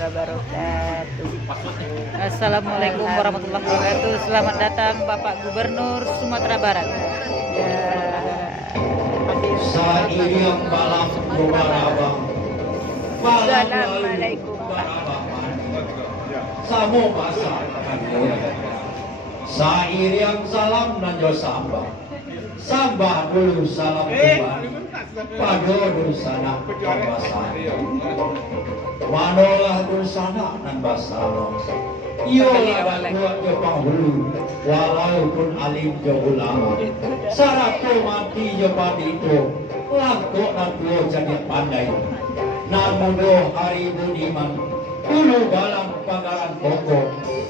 wabarakatuh. Assalamualaikum warahmatullahi wabarakatuh. Selamat datang Bapak Gubernur Sumatera Barat. Sairiang balam kubarabang. Assalamualaikum. Samo basa kandoya. Sairiang salam nanjo samba. Samba dulu salam tuan. Pado dulu sana basa. Manolah dulu sana nan basalo. Iyo ada kuat jo penghulu, walaupun alim jo ulama. Sarato mati jo pandito, langkok nan tuo jadi pandai. Namudo hari budiman, ulu balang panggalan pokok,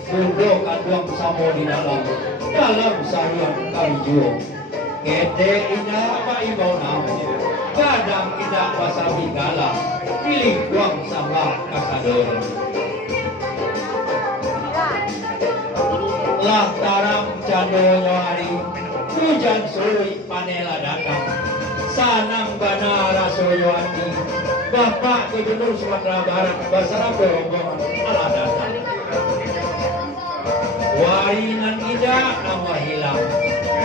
budo kadang samo di dalam saruan kami juo. Kete ina apa ibau namo, kadang ina pasabi galang, pilih uang sama kasador. Lah tarang candonya hari, hujan suri panela datang, sanang bana rasoyo hati. Bapak Gubernur Sumatera Barat basara rombongan ala datang. Warinan ida nama hilang,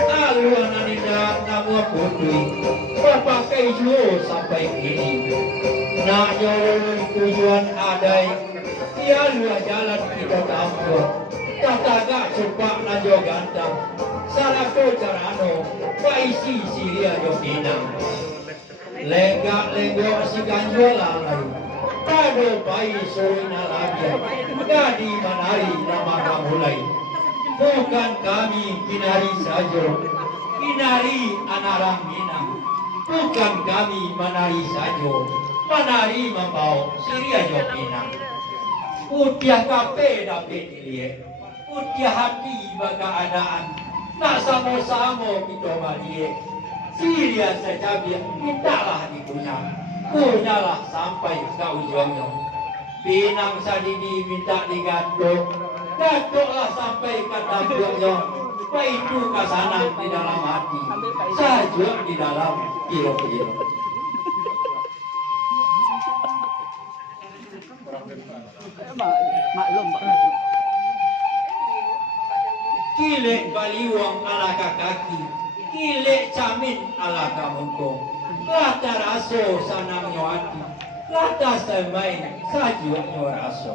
aluanan ida nama putri. Bapak keju sampai kini, nak nyolong tujuan adai, ia luar jalan kita tampuk. Kataga cepat najo gantang, sarako carano, paisi siria jo pinang. Lega lego si ganjo lalai, pado pai sore nalabia, gadi manari nama kamulai. Bukan kami kinari saja, kinari anarang minang. Bukan kami menari saja, menari membau siria jo pinang. Utiah kape dapat dilihat. Utiah hati baga adaan, nak samo-samo kita balik. Siria saja biar mintalah dipunya, punyalah sampai ke ujungnya. Pinang sadidi minta digatuk, gatuklah sampai ke dapurnya. Itu kasanan di dalam hati, saja di dalam kilo-kilo. Maklum Pak. Kilek baliwang ala kaki, kilek camin ala kamungkong. Lata raso sanang nyoati, lata semai sajuak nyoraso.